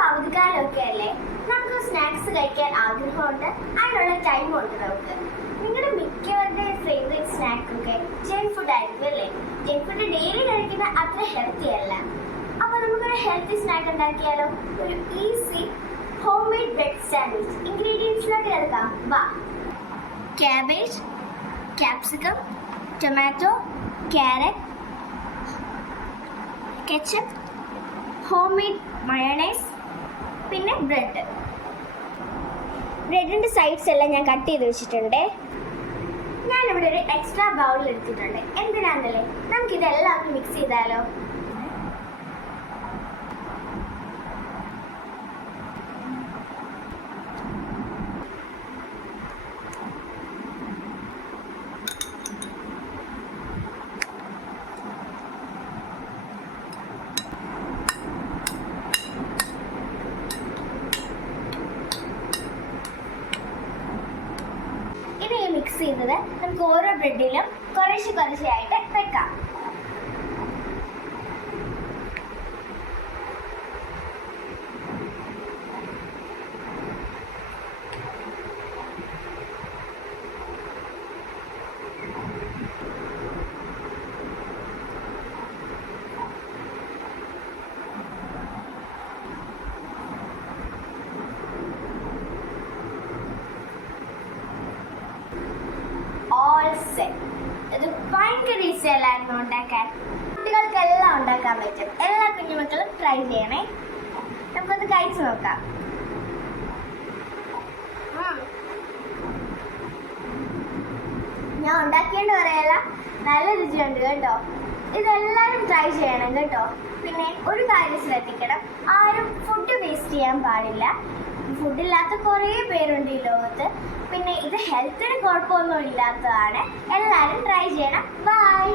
ഇപ്പൊ അല്ലേ? നമുക്ക് സ്നാക്സ് കഴിക്കാൻ ആഗ്രഹമുണ്ട്. അതിനുള്ള ടൈം ഉണ്ട് നമുക്ക്. നിങ്ങളുടെ മിക്കവരുടെ ഫേവറേറ്റ് സ്നാക്ക് ഒക്കെ ജങ്ക് ഫുഡ് ആയിരിക്കും അല്ലേ? ജങ്ക് ഫുഡ് ഡെയിലി കഴിക്കുന്ന അത്ര ഹെൽത്തി അല്ല. അപ്പൊ നമുക്കൊരു ഹെൽത്തി സ്നാക്ക് ഉണ്ടാക്കിയാലോ? ഒരു easy home made bread sandwich ഇൻഗ്രീഡിയൻസിലോട്ട് എടുക്കാം വാ. Cabbage capsicum tomato carrot ketchup home made mayonnaise പിന്നെ ബ്രെഡ് ബ്രെഡിന്റെ സൈഡ്സ് എല്ലാം ഞാൻ കട്ട് ചെയ്ത് വെച്ചിട്ടുണ്ട്. ഞാനിവിടെ ഒരു എക്സ്ട്രാ ബൗളിൽ എടുത്തിട്ടുണ്ട്. എന്തിനാണെന്നല്ലേ ഇതെല്ലാം മിക്സ് ചെയ്താലോ? ഈ നമുക്ക് ഓരോ ബ്രെഡിലും കുറേശ്ശെ കുറേശ്ശെ ആയിട്ട് വെക്കാം. സെറ്റ് ഇത് ഭയങ്കര ഈസി അല്ലായിരുന്നു ഉണ്ടാക്കാൻ? കുട്ടികൾക്കെല്ലാം ഉണ്ടാക്കാൻ പറ്റും. എല്ലാ കുഞ്ഞുമക്കളും ട്രൈ ചെയ്യണേ. നമുക്കൊന്ന് കഴിച്ചു നോക്കാം. ഞാൻ ഉണ്ടാക്കിയെന്ന് പറയല്ല. നല്ല രുചിയുണ്ട് കേട്ടോ. ഇതെല്ലാവരും ട്രൈ ചെയ്യണം കേട്ടോ. പിന്നെ ഒരു കാര്യം ശ്രദ്ധിക്കണം. ആരും ഫുഡ് വേസ്റ്റ് ചെയ്യാൻ പാടില്ല. ഫുഡില്ലാത്ത കുറേ പേരുണ്ട് ഈ ലോകത്ത്. പിന്നെ ഇത് ഹെൽത്തിന് കുഴപ്പമൊന്നും ഇല്ലാത്തതാണ്. എല്ലാവരും ട്രൈ ചെയ്യണം. ബൈ